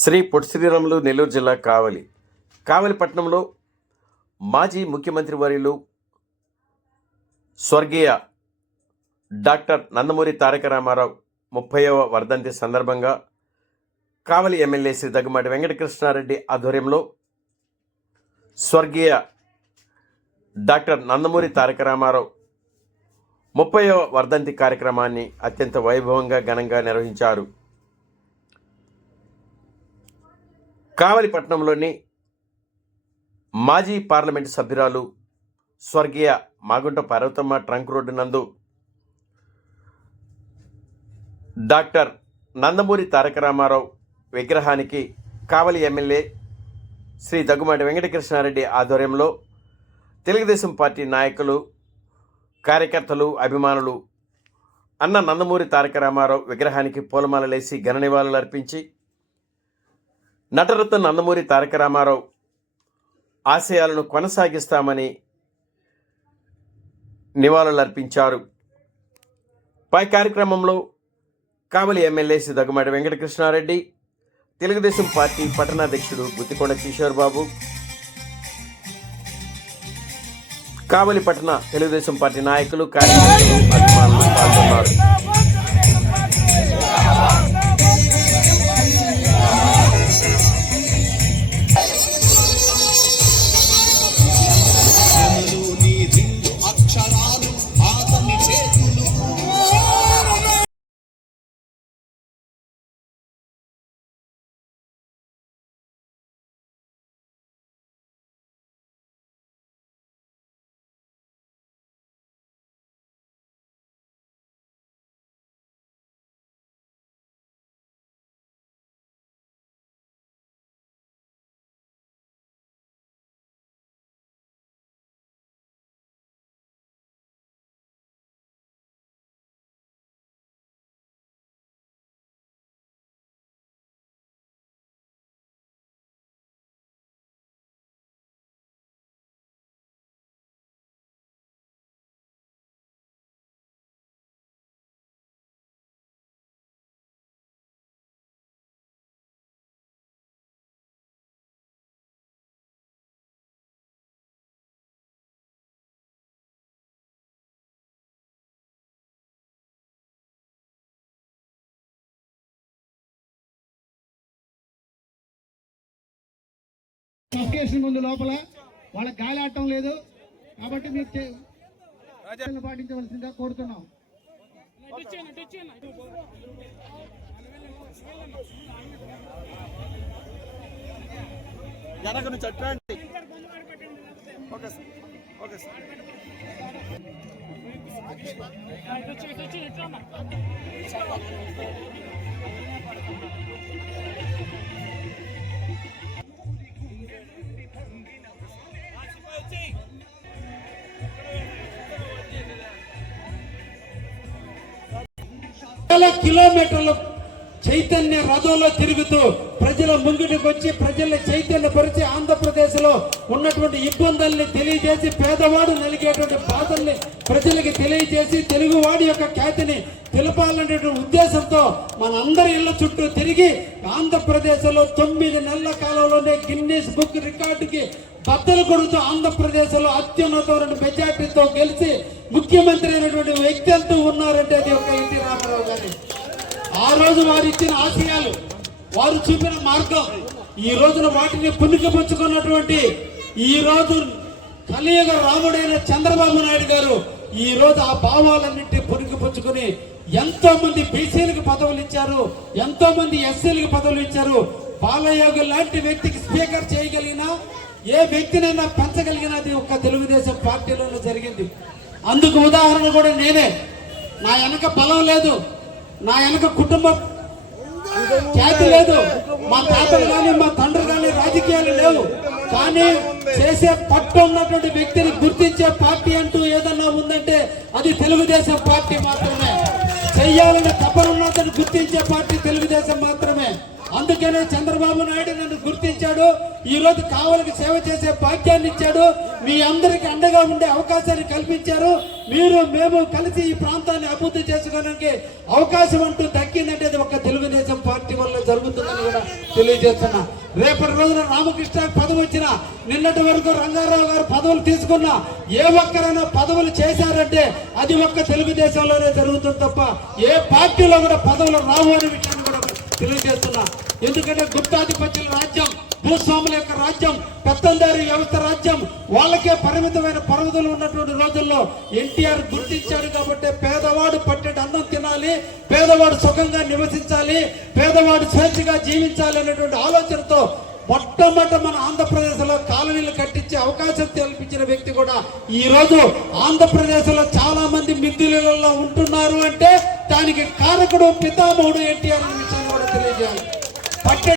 శ్రీ పొట్టి శ్రీరాములు నెల్లూరు జిల్లా కావలి పట్టణంలో మాజీ ముఖ్యమంత్రి వర్యులు స్వర్గీయ డాక్టర్ నందమూరి తారక రామారావు 30వ వర్ధంతి సందర్భంగా కావలి ఎమ్మెల్యే శ్రీ దగ్గుమాటి వెంకటకృష్ణారెడ్డి ఆధ్వర్యంలో స్వర్గీయ డాక్టర్ నందమూరి తారక రామారావు 30వ వర్ధంతి కార్యక్రమాన్ని అత్యంత వైభవంగా ఘనంగా నిర్వహించారు. కావలి పట్టణంలోని మాజీ పార్లమెంటు సభ్యురాలు స్వర్గీయ మాగుంట పార్వతమ్మ ట్రంక్ రోడ్డు నందు డాక్టర్ నందమూరి తారక రామారావు విగ్రహానికి కావలి ఎమ్మెల్యే శ్రీ దగ్గుమాటి వెంకటకృష్ణారెడ్డి ఆధ్వర్యంలో తెలుగుదేశం పార్టీ నాయకులు, కార్యకర్తలు, అభిమానులు అన్న నందమూరి తారక రామారావు విగ్రహానికి పూలమాలలేసి ఘన నివాళులు అర్పించి నటరత్న నందమూరి తారక రామారావు ఆశయాలను కొనసాగిస్తామని నివాళులర్పించారు. పై కార్యక్రమంలో కావలి ఎమ్మెల్యే శ్రీ దగ్గుమాటి వెంకటకృష్ణారెడ్డి, తెలుగుదేశం పార్టీ పట్టణాధ్యక్షుడు గుత్తికొండ కిషోర్ బాబు, కావలి పట్టణ తెలుగుదేశం పార్టీ నాయకులు, కార్యకర్తలు, అభిమానులు పాల్గొన్నారు. సఫికేషన్ ముందు లోపల వాళ్ళకి గాలి ఆడటం లేదు కాబట్టి మీరు పాటించవలసిందిగా కోరుతున్నాం. కిలోమీటర్లు చైతన్య రథంలో తిరుగుతూ ప్రజల ముంగిటికి వచ్చి ప్రజల్ని చైతన్యపరిచి ఆంధ్రప్రదేశ్లో ఉన్నటువంటి ఇబ్బందుల్ని తెలియజేసి, పేదవాడు నలిగేటువంటి బాధల్ని ప్రజలకి తెలియజేసి, తెలుగువాడి యొక్క ఖ్యాతిని తెలపాలనేటువంటి ఉద్దేశంతో మనందరి ఇళ్ల చుట్టూ తిరిగి ఆంధ్రప్రదేశ్లో 9 నెలల కాలంలోనే గిన్నీస్ బుక్ రికార్డుకి బద్దలు కొడుతూ ఆంధ్రప్రదేశ్లో అత్యున్నతమైన మెజార్టీతో గెలిచి ముఖ్యమంత్రి అయినటువంటి వ్యక్తి అంటూ ఉన్నారంటే అది ఒక ఎన్టీ రామారావు గారి. ఆ రోజు వారు ఇచ్చిన ఆశయాలు, వారు చూపిన మార్గం, ఈ రోజున వాటిని పుణికిపుచ్చుకున్నటువంటి ఈ రోజు కలియుగ రాముడైన చంద్రబాబు నాయుడు గారు ఈ రోజు ఆ భావాలన్నింటినీ పుణికిపుచ్చుకుని ఎంతో మంది బీసీలకు పదవులు ఇచ్చారు, ఎంతో మంది ఎస్సీలకు పదవులు ఇచ్చారు. బాలయోగి లాంటి వ్యక్తికి స్పీకర్ చేయగలిగిన ఏ వ్యక్తినైనా పెంచగలిగినది ఒక్క తెలుగుదేశం పార్టీలోనే జరిగింది. అందుకు ఉదాహరణ కూడా నేనే. నా వెనక బలం లేదు, నా వెనక కుటుంబం ఖ్యాతి లేదు, మా తాతలు కానీ మా తండ్రి కానీ రాజకీయాలు లేవు. కానీ చేసే పట్టు ఉన్నటువంటి వ్యక్తిని గుర్తించే పార్టీ అంటూ ఏదన్నా ఉందంటే అది తెలుగుదేశం పార్టీ మాత్రమే. చెయ్యాలని తపనున్నదని గుర్తించే పార్టీ తెలుగుదేశం మాత్రమే. అందుకనే చంద్రబాబు నాయుడు నన్ను గుర్తించాడు. ఈ రోజు కావలికి సేవ చేసే భాగ్యాన్ని ఇచ్చాడు. మీ అందరికి అండగా ఉండే అవకాశాన్ని కల్పించారు. మీరు మేము కలిసి ఈ ప్రాంతాన్ని అభివృద్ధి చేసుకోవడానికి అవకాశం అంటూ దక్కిందంటే అది ఒక్క తెలుగుదేశం పార్టీ వల్ల జరుగుతుందని కూడా తెలియజేస్తున్నా. రేపటి రోజున రామకృష్ణ పదవి వచ్చినా, నిన్నటి వరకు రంగారావు గారు పదవులు తీసుకున్నా, ఏ ఒక్కరైనా పదవులు చేశారంటే అది ఒక్క తెలుగుదేశంలోనే జరుగుతుంది తప్ప ఏ పార్టీలో కూడా పదవులు రావు అనే విషయాన్ని కూడా తెలియజేస్తున్నా. ఎందుకంటే గుప్తాధిపత్యుల రాజ్యం, భూస్వాముల యొక్క రాజ్యం, పెత్తందారి వ్యవస్థ రాజ్యం, వాళ్ళకే పరిమితమైన పరవతులు ఉన్నటువంటి రోజుల్లో ఎన్టీఆర్ గుర్తించాడు కాబట్టి పేదవాడు పట్టెడు అన్నం తినాలి, పేదవాడు సుఖంగా నివసించాలి, పేదవాడు స్వేచ్ఛగా జీవించాలి అనేటువంటి ఆలోచనతో మొట్టమొదట మన ఆంధ్రప్రదేశ్ లో కాలనీలు కట్టించే అవకాశం కల్పించిన వ్యక్తి కూడా ఈ రోజు ఆంధ్రప్రదేశ్ లో చాలా మంది మిద్దులలో ఉంటున్నారు అంటే దానికి కారకుడు పితామహుడు ఎన్టీఆర్ అనే విషయాన్ని కూడా తెలియజేయాలి.